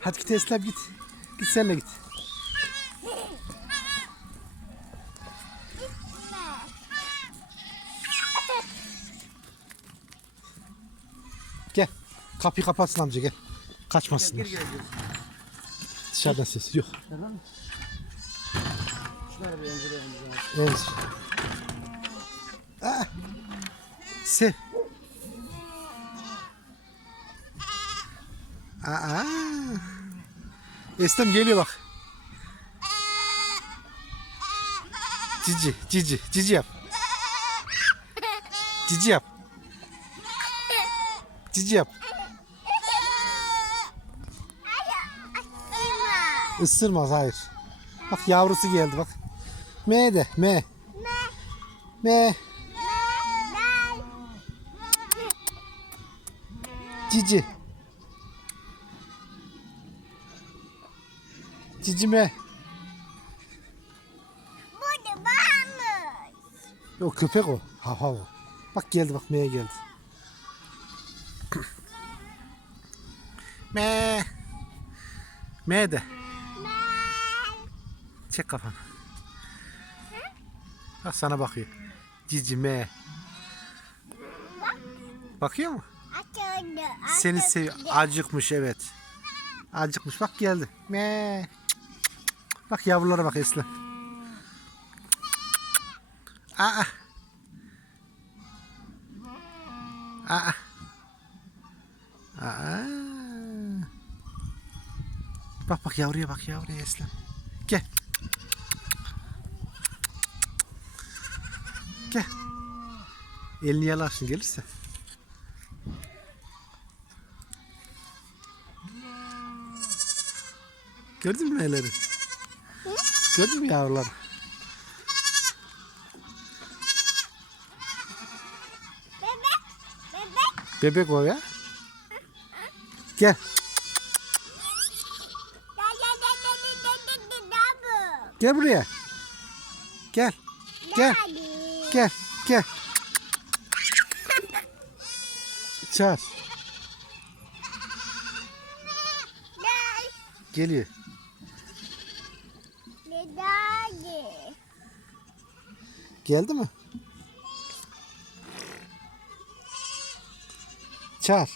Hadi git Eslem git. Git sen de git. Gel. Kapıyı kapatsın amca gel. Kaçmasınlar. Geri geleceğiz. Dışarıdan ses yok. Şunları bir emzirelim. Evet. Ah. Sev. Aa. Eslem geliyor bak. Cici, cici, cici yap. Cici yap. Cici yap. Isırmaz hayır. Bak yavrusu geldi bak. M de M. M. Cici. Cici M. Burada varmış. O köpek o. Hav hav o. Bak geldi bak M'ye geldi. M. M de. Çek kafanı. Bak sana bakıyor. Cici M. Bakıyor mu? Açıldı. Seni seviyor. Acıkmış evet. Acıkmış. Bak geldi. Me. Bak yavrulara bak Eslem. Aa. Aa. Aa. Bak bak yavruya bak yavruya Eslem. Gel. Gel. Elini yalarsın gelirse. Gördün mü neleri? Gördün mü yavrular? Bebek. Bebek. Bebek o ya. Gel. Gel buraya. Gel. Gel. Gel. Gel. Çağır. Geliyor. Daddy. Geldi mi? Çağır.